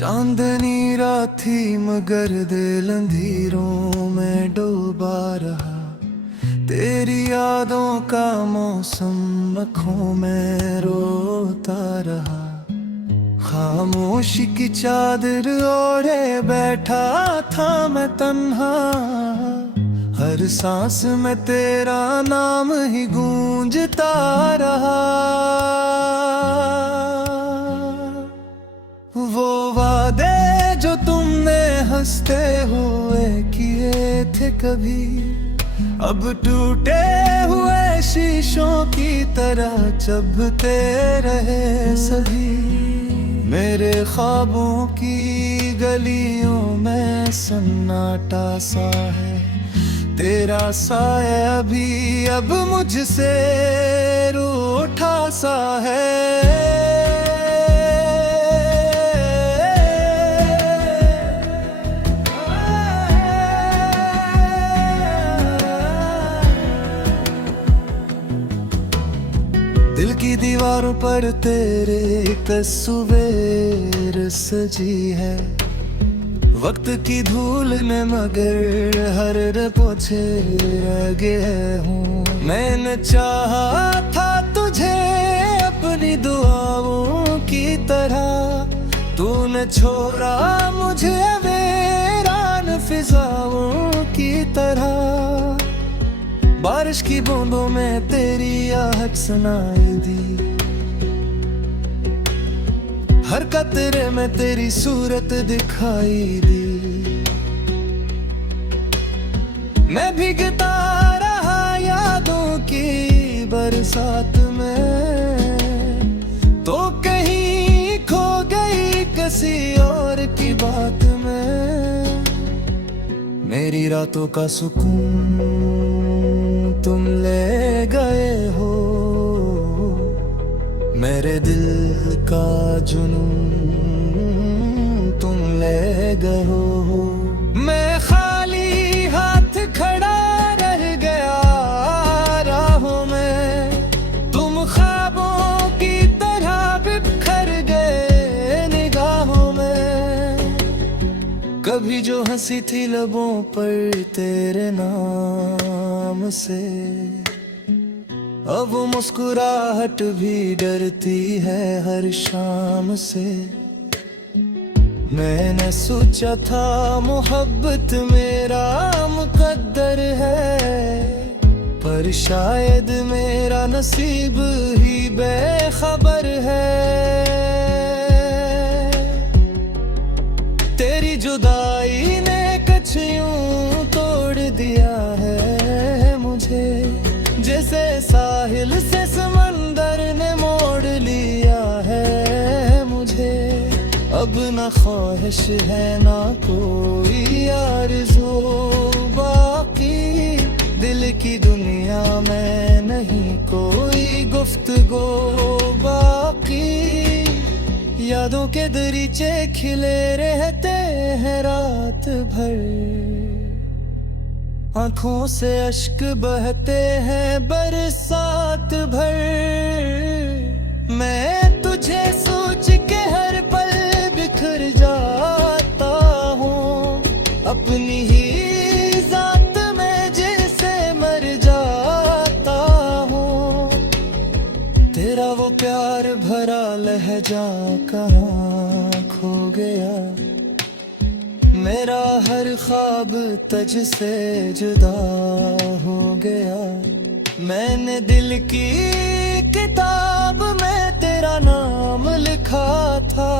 चांदनी रात थी मगर दिल अंधेरों में डूबा रहा। तेरी यादों का मौसम आँखों में रोता रहा। खामोशी की चादर ओढ़े बैठा था मैं तन्हा। हर सांस में तेरा नाम ही गूंजता रहा। वो वादे जो तुमने हंसते हुए किए थे कभी, अब टूटे हुए शीशों की तरह चुभते रहे सभी। मेरे ख्वाबों की गलियों में सन्नाटा सा है। तेरा साया अभी अब मुझसे रूठा सा है। दिल की दीवारों पर तेरे तस्वीर सजी है। वक्त की धूल में मगर हर पोछे रह गए हूँ। मैंने चाहा था तुझे अपनी दुआओं की तरह, तूने छोड़ा मुझे वीरान फिजाओं की तरह। बारिश की बूंदों में तेरी आहट सुनाई दी, हर कतरे में तेरी सूरत दिखाई दी। मैं भीगता रहा यादों की बरसात में, तो कहीं खो गई किसी और की बात में। मेरी रातों का सुकून तुम ले गए हो, मेरे दिल का जुनून तुम ले गए हो। मैं खाली हाथ खड़ा रह गया राहों में, तुम ख्वाबों की तरह बिखर गए निगाहों में। कभी जो हंसी थी लबों पर तेरे नाम से, अब वो मुस्कुराहट भी डरती है हर शाम से। मैंने सोचा था मोहब्बत मेरा मुकद्दर है, पर शायद मेरा नसीब ही बेखबर है। तेरी जुदाई ने कुछ यूं तोड़ दिया है मुझे, जैसे साहिल से समंदर ने मोड़ लिया है मुझे। अब ना ख्वाहिश है ना कोई आरज़ू बाकी, दिल की दुनिया में नहीं कोई गुफ्तगू बाकी। यादों के दरीचे खिले रहते हैं रात भर, आँखों से अश्क बहते हैं बरसात भर। मैं तुझे सोच के हर पल बिखर जाता हूँ, अपनी ही जात में जैसे मर जाता हूँ। तेरा वो प्यार भरा लहजा कहाँ खो गया, मेरा हर ख्वाब तुझ से जुदा हो गया। मैंने दिल की किताब में तेरा नाम लिखा था,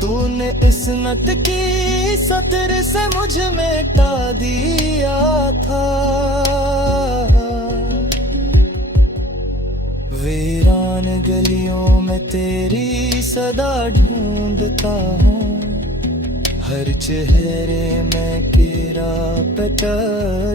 तूने इस्मत की सतर से मुझ मिटा दिया था। वीरान गलियों में तेरी सदा ढूंढता हूँ, हर चेहरे में तेरा पता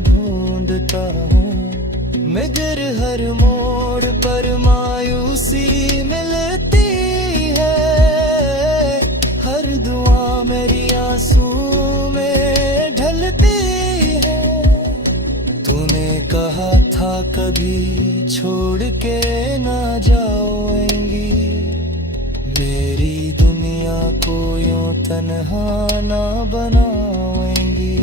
ढूंढता हूँ। मगर हर मोड़ पर मायूसी मिलती है, हर दुआ मेरी आंसू में ढलती है। तूने कहा था कभी छोड़ के ना जाओगी, मेरी दुनिया को यूं तन्हा ना बनाएंगी।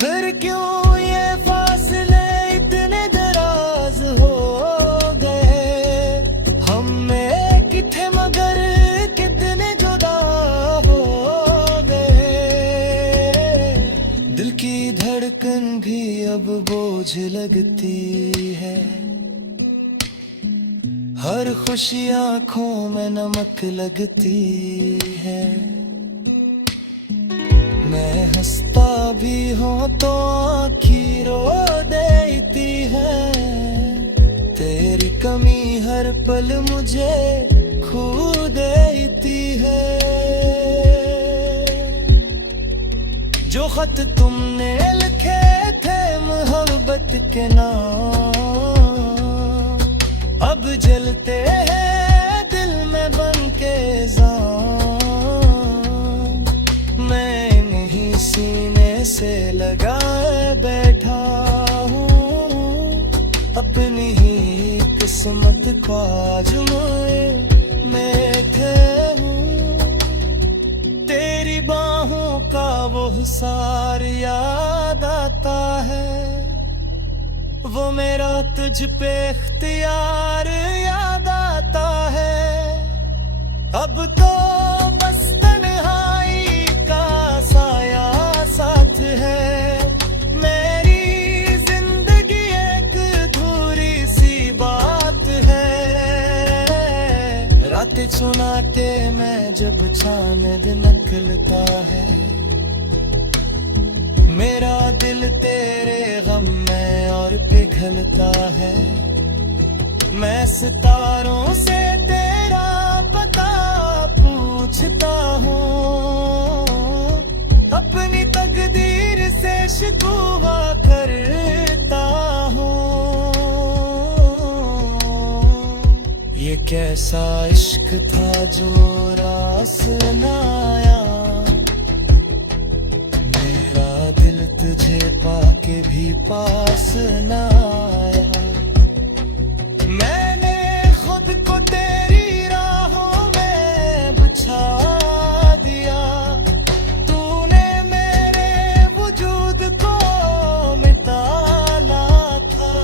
फिर क्यों ये फासले इतने दराज हो गए, हम में किथे मगर कितने जुदा हो गए। दिल की धड़कन भी अब बोझ लगती है, हर खुशी आंखों में नमक लगती है। मैं हंसता भी हूँ तो आँखें रो देती है, तेरी कमी हर पल मुझे खो देती है। जो खत तुमने लिखे थे मोहब्बत के नाम, अब जलते हैं दिल में बन के जान। मैं नहीं सीने से लगाए बैठा हूँ, अपनी ही किस्मत को आजमाए बैठे हूँ। तेरी बाहों का वो हिसार याद आता है, वो मेरा तुझ पे इख्तियार याद आता है। अब तो बस तन्हाई का साया साथ है, मेरी जिंदगी एक अधूरी सी बात है। रात सुनाते में जब चांद निकलता है, मेरा दिल तेरे गम में और पिघलता है। मैं सितारों से तेरा पता पूछता हूँ, अपनी तकदीर से शिकवा करता हूँ। ये कैसा इश्क था जो रास न आया, दिल तुझे पाके भी पास न आया। मैंने खुद को तेरी राहों में बिछा दिया, तूने मेरे वजूद को मिटाला था।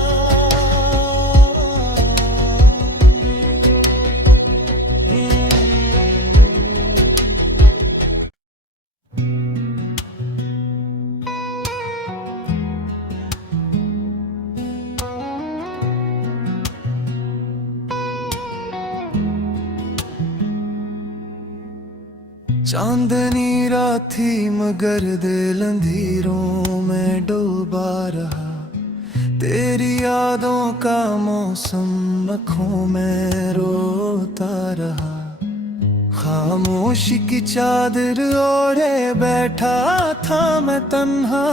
चांदनी रात थी मगर दिल अंधेरों में डूबा रहा, तेरी यादों का मौसम आँखों में रोता रहा। खामोशी की चादर ओढ़े बैठा था मैं तन्हा,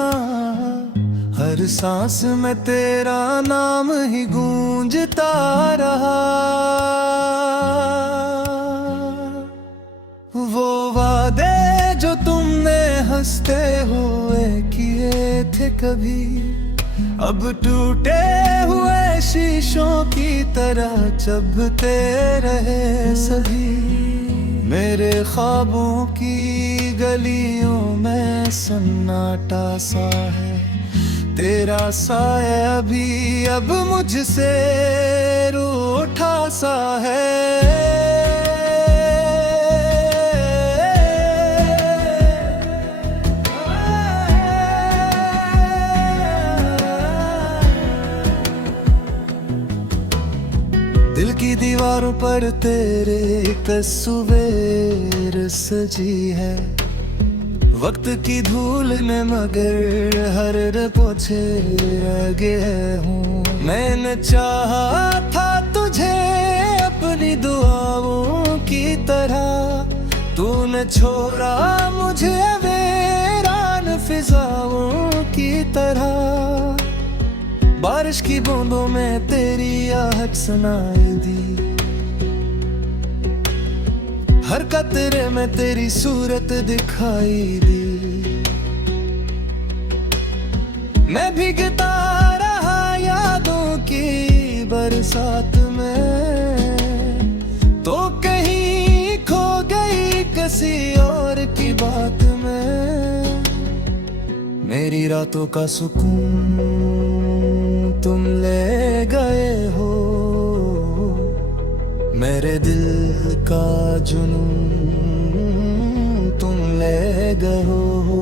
हर सांस में तेरा नाम ही गूंजता रहा। वो वादे जो तुमने हंसते हुए किए थे कभी, अब टूटे हुए शीशों की तरह चुभते रहे सभी। मेरे ख्वाबों की गलियों में सन्नाटा सा है, तेरा साया भी अब मुझसे रूठा सा है। दिल की दीवारों पर तेरे तस्वीर सजी है, वक्त की धूल में मगर हर पोछे गए हूँ। मैंने चाहा था तुझे अपनी दुआओं की तरह, तूने छोड़ा मुझे वीरान फिजाओं की तरह। बारिश की बूंदों में तेरी आहट सुनाई दी, हर कतरे में तेरी सूरत दिखाई दी। मैं भीगता रहा यादों की बरसात में, तो कहीं खो गई किसी और मेरी रातों का सुकून तुम ले गए हो, मेरे दिल का जुनून तुम ले गए हो।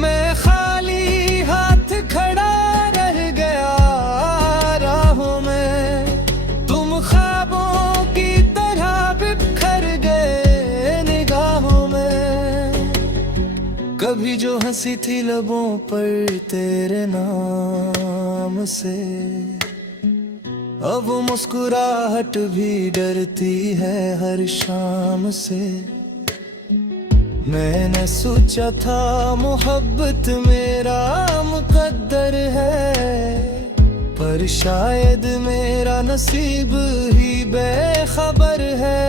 मैं खाली हाथ खड़ा रह गया राहों में, तुम ख्वाबों की तरह बिखर गए निगाहों में। कभी जो हंसी थी लबों पर तेरे नाम से, अब वो मुस्कुराहट भी डरती है हर शाम से। मैंने सोचा था मोहब्बत मेरा मुकद्दर है, पर शायद मेरा नसीब ही बेखबर है।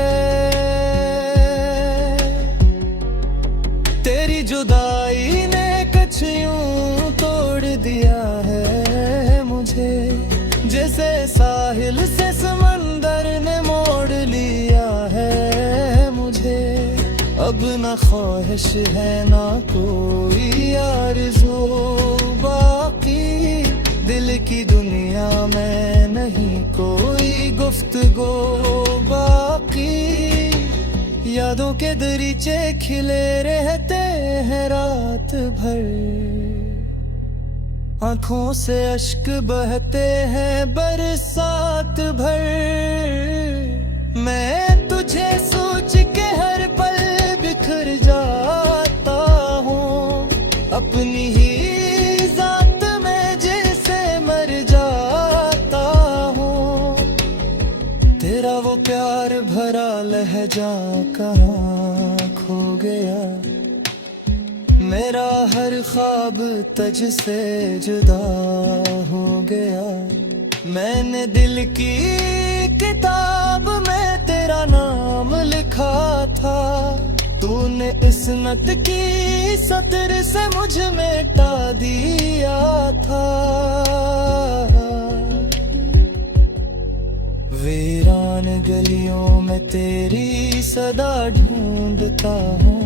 तेरी जुदाई ने कुछ यूं तोड़ दिया है मुझे, जैसे साहिल से समंदर ने मोड़ लिया है मुझे। अब ना ख्वाहिश है ना कोई आरज़ू बाकी, दिल की दुनिया में नहीं कोई गुफ्तगू बाकी। यादों के दरीचे खिले रहते हैं रात भर, आंखों से अश्क बहते हैं बरसात भर। मैं तुझे सोच के हर पल बिखर जाता हूँ, अपनी ही जात में जैसे मर जाता हूँ। तेरा वो प्यार भरा लहजा कहाँ खो गया, मेरा हर ख्वाब तुझ से जुदा हो गया। मैंने दिल की किताब में तेरा नाम लिखा था, तूने इस्मत की सतर से मुझ मिटा दिया था। वीरान गलियों में तेरी सदा ढूंढता हूँ,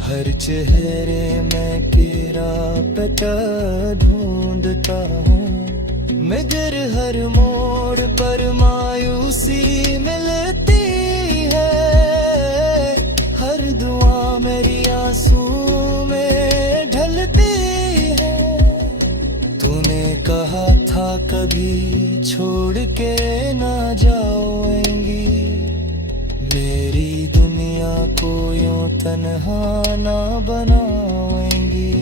हर चेहरे में तेरा पता ढूंढता हूँ। मगर हर मोड़ पर मायूसी मिलती है, हर दुआ मेरी आंसू में ढलती है। तूने कहा था कभी छोड़ के ना जाओगी, मेरी दुनिया को यूं तन्हा ना बनाएंगी।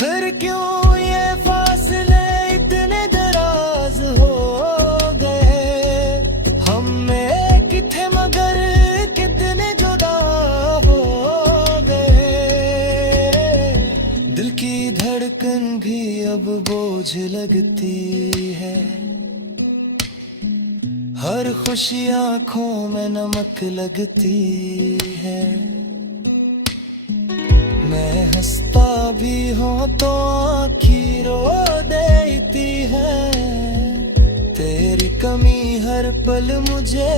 फिर क्यों ये फासले इतने दराज हो गए, हम में किथे मगर कितने जुदा हो गए। दिल की धड़कन भी अब बोझ लगती है, हर खुशी आंखों में नमक लगती है। मैं हंसता भी हूँ तो आँखें रो देती है, तेरी कमी हर पल मुझे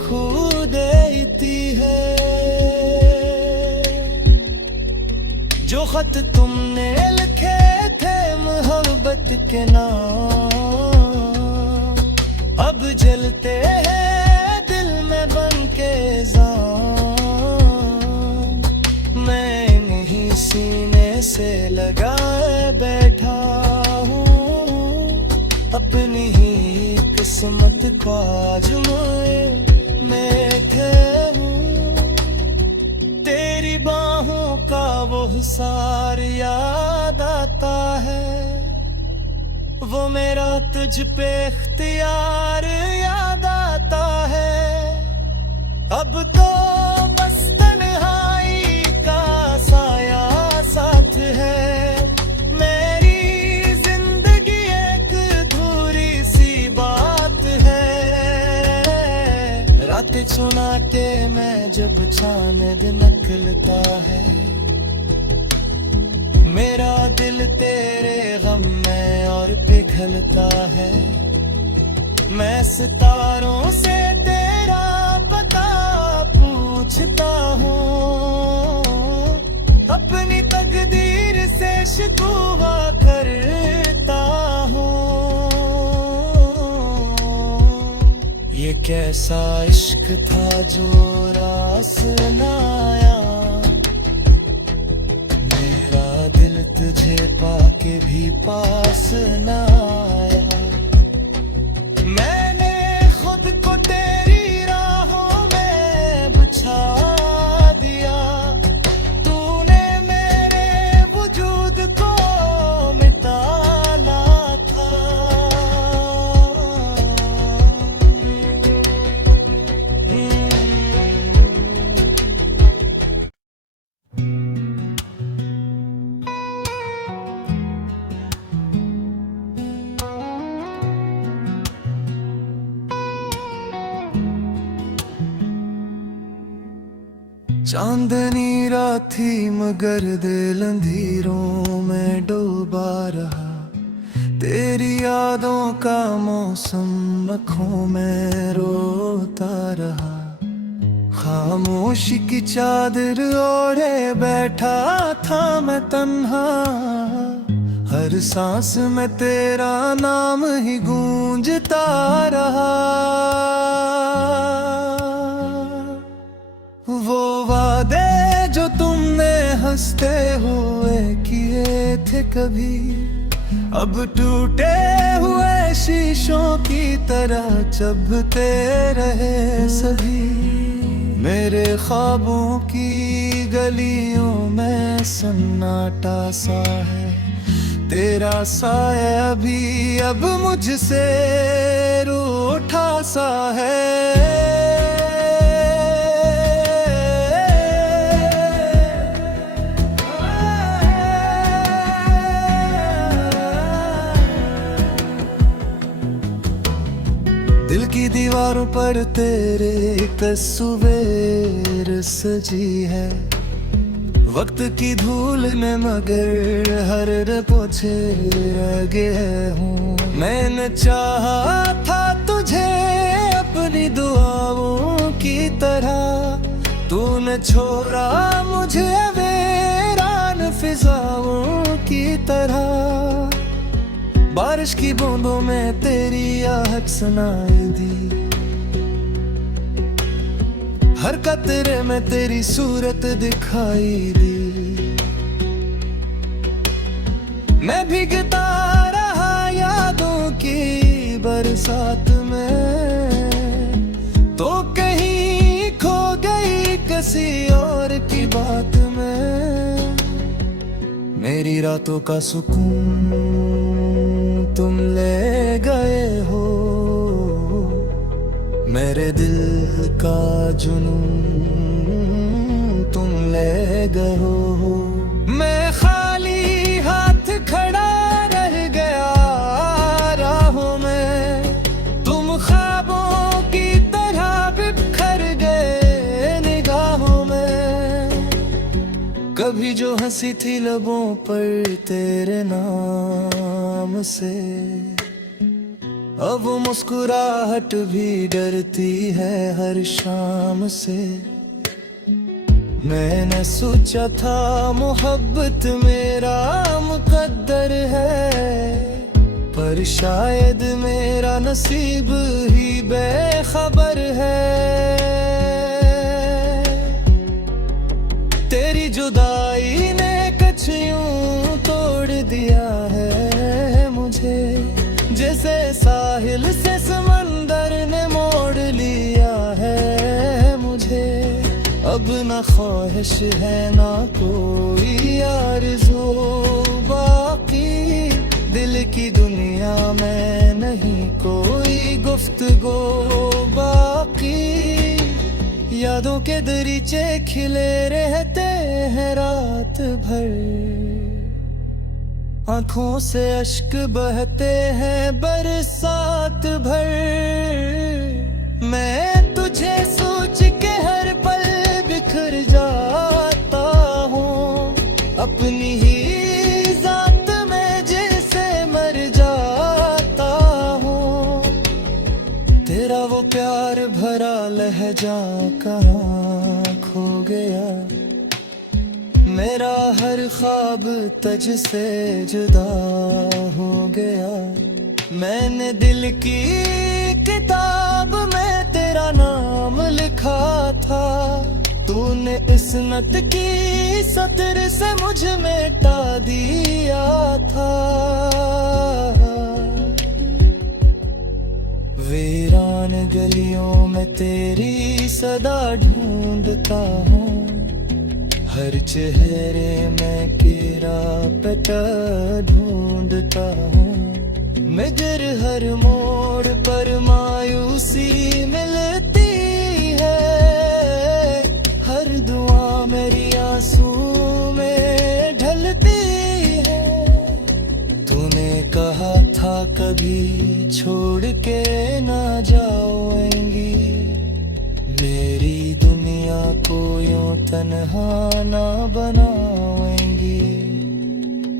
खो देती है। जो खत तुमने लिखे थे मोहब्बत के नाम, अब जलते हैं दिल में बन के जान। मैं इन्हीं सीने से लगाए बैठा हूँ, अपनी ही किस्मत को आजमाए बैठे हूँ। तेरी बाहों का वो हिसार याद आता है, वो मेरा तुझ पे इख्तियार याद आता है। अब तो बस तन्हाई का साया साथ है, मेरी जिंदगी एक अधूरी सी बात है। रातें सुनाते मैं जब चांद निकलता है, मेरा दिल तेरे गम में और पिघलता है। मैं सितारों से तेरा पता पूछता हूँ, अपनी तकदीर से कैसा इश्क था जो रास न आया, मेरा दिल तुझे पाके भी पास न आया। मैंने खुद को तेरी राहों में बिछा दिया, तूने मेरे वजूद को मिटाना था। चांदनी रात थी मगर दिल अंधेरों में डूबा रहा, तेरी यादों का मौसम आँखों में रोता रहा। खामोशी की चादर ओढ़े बैठा था मैं तन्हा, हर सांस में तेरा नाम ही गूंजता रहा। वो वादे जो तुमने हंसते हुए किए थे कभी, अब टूटे हुए शीशों की तरह चुभते रहे सभी। मेरे ख्वाबों की गलियों में सन्नाटा सा है, तेरा साया भी अब मुझसे रूठा सा है। दिल की दीवारों पर तेरे तस्वीर सजी है, वक्त की धूल ने मगर हर पोछे लगे हूँ। मैंने चाहा था तुझे अपनी दुआओं की तरह, तूने छोड़ा मुझे वीरान फिजाओं की तरह। बारिश की बूंदों में तेरी आहट सुनाई दी, हर कतरे में तेरी सूरत दिखाई दी। मैं भीगता रहा यादों की बरसात में, तो कहीं खो गई किसी और की बात में। मेरी रातों का सुकून तुम ले गए हो, मेरे दिल का जुनून तुम ले गए हो। मैं खाली हाथ खड़ा रह गया राहों में, तुम ख्वाबों की तरह बिखर गए निगाहों में। कभी जो हंसी थी लबों पर तेरे नाम से, अब वो मुस्कुराहट भी डरती है हर शाम से। मैंने सोचा था मोहब्बत मेरा मुकद्दर है, पर शायद मेरा नसीब ही बेखबर है। तेरी जुदाई ने कुछ यूं तोड़ दिया है मुझे, जैसे साहिल से समंदर ने मोड़ लिया है मुझे। अब न ख्वाहिश है ना कोई आरज़ू बाकी, दिल की दुनिया में नहीं कोई गुफ्तगू बाकी। यादों के दरीचे खिले रहते हैं रात भर, आँखों से अश्क बहते हैं बरसात भर। मैं तुझे सोच के हर पल बिखर जाता हूँ, अपनी ही जात में जैसे मर जाता हूँ। तेरा वो प्यार भरा लहजा कहाँ खो गया, मेरा हर ख्वाब तुझ से जुदा हो गया। मैंने दिल की किताब में नाम लिखा था। तूने इस्मत की सतर से मुझ मिटा दिया था। वीरान गलियों में तेरी सदा ढूंढता हूँ, हर चेहरे में तेरा पता ढूंढता हूँ, मगर हर मोड़ पर मायूसी मिलती है। हर दुआ मेरी आंसू में ढलती है। तूने कहा था कभी छोड़ के ना जाओगी, मेरी दुनिया को यूं तन्हा ना बनाओगी।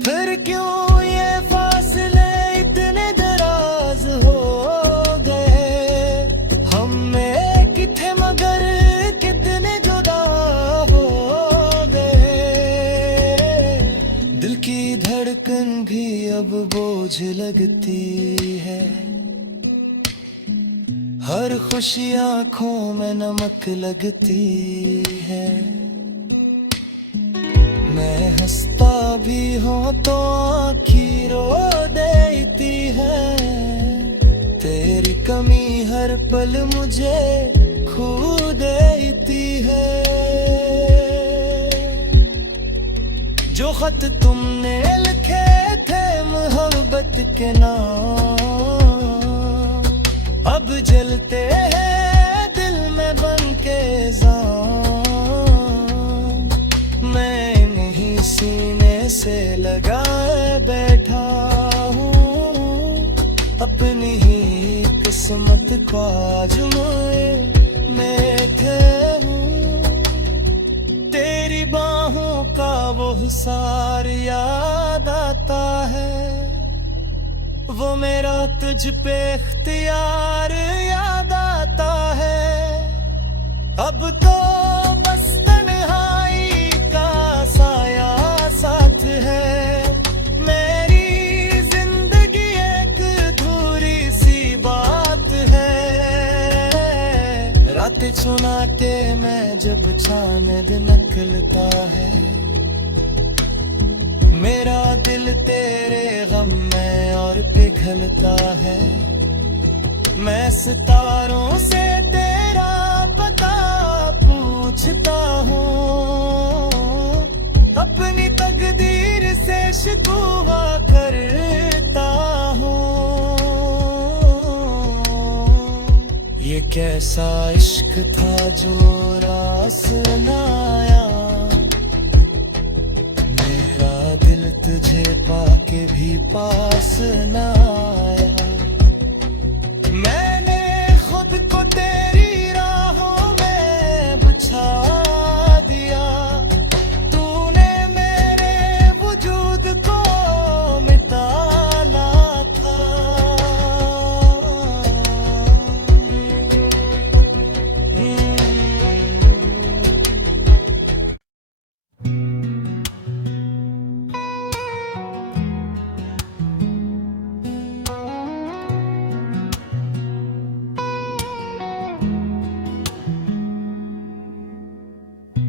फिर क्यों ये फासले इतने दराज हो गए, हम में किथे मगर कितने जुदा हो गए। दिल की धड़कन भी अब बोझ लगती है, हर खुशी आंखों में नमक लगती है। मैं हंसता भी हूँ तो आँखें रो देती है। तेरी कमी हर पल मुझे खो देती है। जो खत तुमने लिखे थे मोहब्बत के नाम, अब जलते हैं दिल में बन के जाम। मैं इन्हीं सीने से लगाए बैठा हूँ, अपनी ही किस्मत को आजमाए बैठे हूँ। तेरी बाहों का वो हुसार याद आता है, वो मेरा तुझ पे इख्तियार याद आता है। अब तो बस तन्हाई का साया साथ है, मेरी जिंदगी एक अधूरी सी बात है। रातें सुनाते मैं जब चांद निकलता है, मेरा दिल तेरे गम में और पिघलता है। मैं सितारों से तेरा पता पूछता हूँ, अपनी तकदीर से शिकवा करता हूँ। ये कैसा इश्क था जो रास न आया, दिल तुझे पाके भी पास न आया। मैंने खुद को तेरी राहों में बिछा दिया, तूने मेरे वजूद को मिटाना था।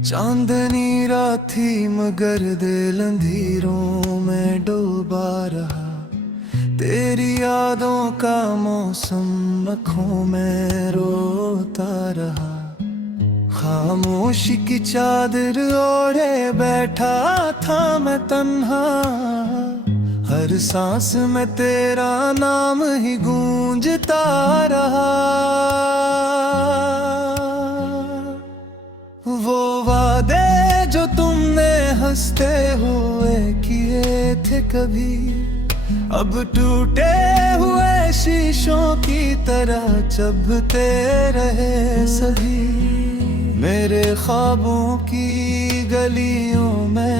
चांदनी रात थी मगर दिल अंधेरों में डूबा रहा। तेरी यादों का मौसम आँखों में रोता रहा। खामोशी की चादर ओढ़े बैठा था मैं तन्हा, हर सांस में तेरा नाम ही गूंजता रहा। वो वादे जो तुमने हंसते हुए किए थे कभी, अब टूटे हुए शीशों की तरह चुभते रहे सभी। मेरे ख्वाबों की गलियों में